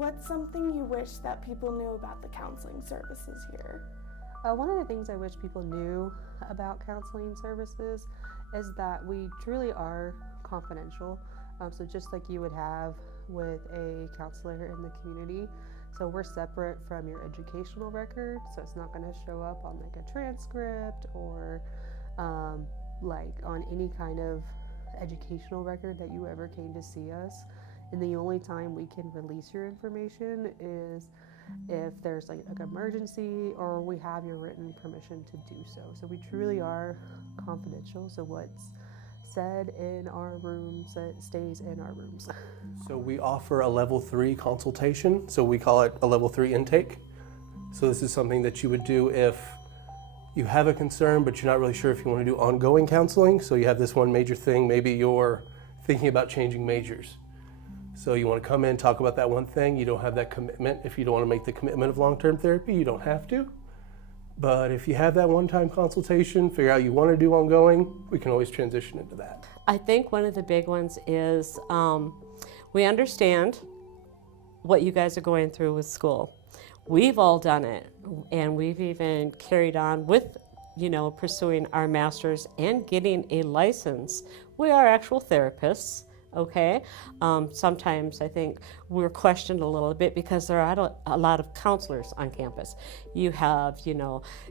What's something you wish that people knew about the counseling services here? One of the things I wish people knew about counseling services is that we truly are confidential. So just like you would have with a counselor in the community, so we're separate from your educational record. So it's not going to show up on like a transcript or like on any kind of educational record that you ever came to see us. And the only time we can release your information is if there's like an emergency or we have your written permission to do so. So we truly are confidential. So what's said in our rooms stays in our rooms. So we offer a level 3 consultation. So we call it a level 3 intake. So this is something that you would do if you have a concern, but you're not really sure if you want to do ongoing counseling. So you have this one major thing, maybe you're thinking about changing majors. So you want to come in, talk about that one thing. You don't have that commitment. If you don't want to make the commitment of long-term therapy, you don't have to. But if you have that one-time consultation, figure out you want to do ongoing, we can always transition into that. I think one of the big ones is we understand what you guys are going through with school. We've all done it, and we've even carried on with, pursuing our master's and getting a license. We are actual therapists. Okay, sometimes I think we're questioned a little bit because there are a lot of counselors on campus. You have,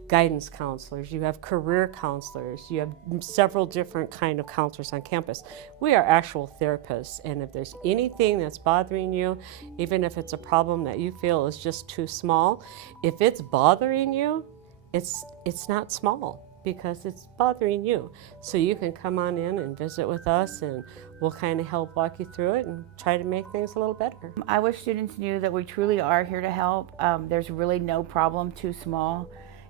guidance counselors, you have career counselors, you have several different kind of counselors on campus. We are actual therapists, and if there's anything that's bothering you, even if it's a problem that you feel is just too small, if it's bothering you, it's not small, because it's bothering you. So you can come on in and visit with us, and we'll kind of help walk you through it and try to make things a little better. I wish students knew that we truly are here to help. There's really no problem too small.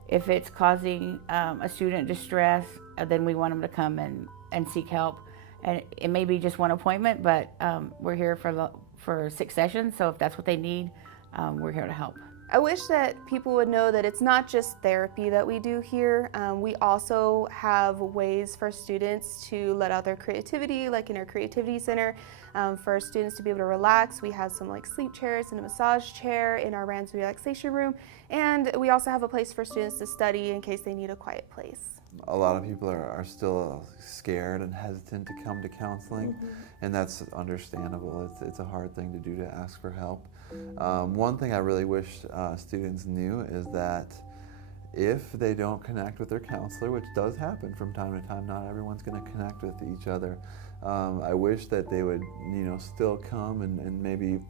If it's causing a student distress, then we want them to come and seek help. And it may be just one appointment, but we're here for 6 sessions, so if that's what they need, we're here to help. I wish that people would know that it's not just therapy that we do here. We also have ways for students to let out their creativity, like in our creativity center. For students to be able to relax, we have some like sleep chairs and a massage chair in our Rams relaxation room. And we also have a place for students to study in case they need a quiet place. A lot of people are still scared and hesitant to come to counseling, and that's understandable. It's a hard thing to do, to ask for help. One thing I really wish students knew is that if they don't connect with their counselor, which does happen from time to time, not everyone's going to connect with each other. I wish that they would, still come and maybe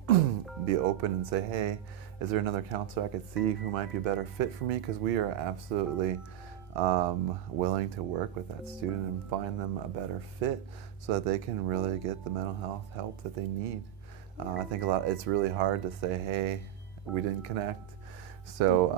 be open and say, hey, is there another counselor I could see who might be a better fit for me? Because we are absolutely willing to work with that student and find them a better fit so that they can really get the mental health help that they need. I think it's really hard to say, hey, we didn't connect. So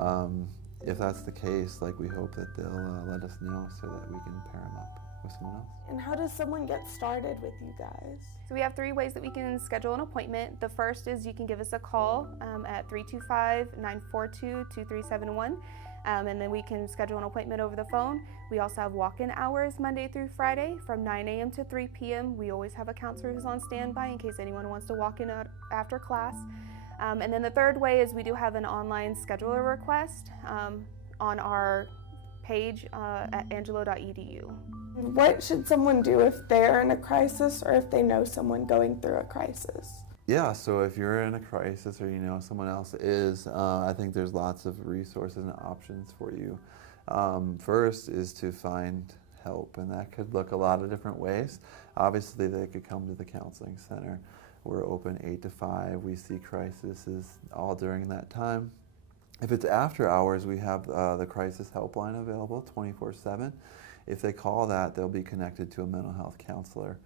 if that's the case, we hope that they'll let us know so that we can pair them up with someone else. And how does someone get started with you guys? So we have 3 ways that we can schedule an appointment. The first is you can give us a call at 325-942-2371. And then we can schedule an appointment over the phone. We also have walk-in hours Monday through Friday from 9 a.m. to 3 p.m. We always have a counselor who's on standby in case anyone wants to walk in after class. And then the third way is we do have an online scheduler request on our page at angelo.edu. What should someone do if they're in a crisis or if they know someone going through a crisis? Yeah, so if you're in a crisis or someone else is, I think there's lots of resources and options for you. First is to find help, and that could look a lot of different ways. Obviously, they could come to the counseling center. We're open 8 to 5. We see crises all during that time. If it's after hours, we have the crisis helpline available 24/7. If they call that, they'll be connected to a mental health counselor.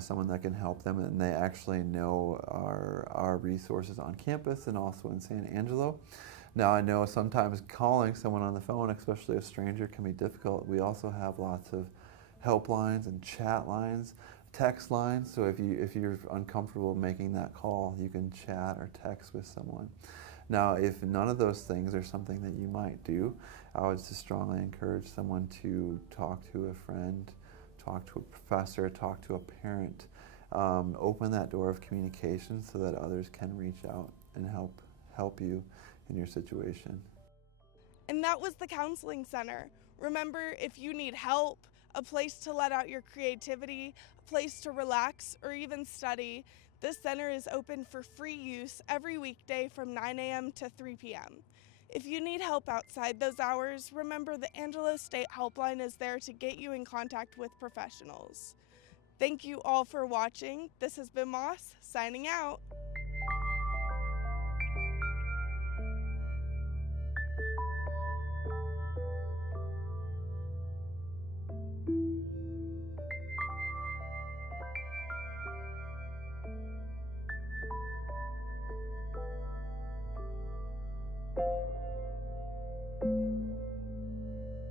Someone that can help them, and they actually know our resources on campus and also in San Angelo. Now, I know sometimes calling someone on the phone, especially a stranger, can be difficult. We also have lots of helplines and chat lines, text lines, so if you're uncomfortable making that call, you can chat or text with someone. Now, if none of those things are something that you might do, I would just strongly encourage someone to talk to a friend, talk to a professor, talk to a parent, Open that door of communication so that others can reach out and help you in your situation. And that was the Counseling Center. Remember, if you need help, a place to let out your creativity, a place to relax or even study, this center is open for free use every weekday from 9 a.m. to 3 p.m. If you need help outside those hours, remember the Angelo State Helpline is there to get you in contact with professionals. Thank you all for watching. This has been Moss, signing out.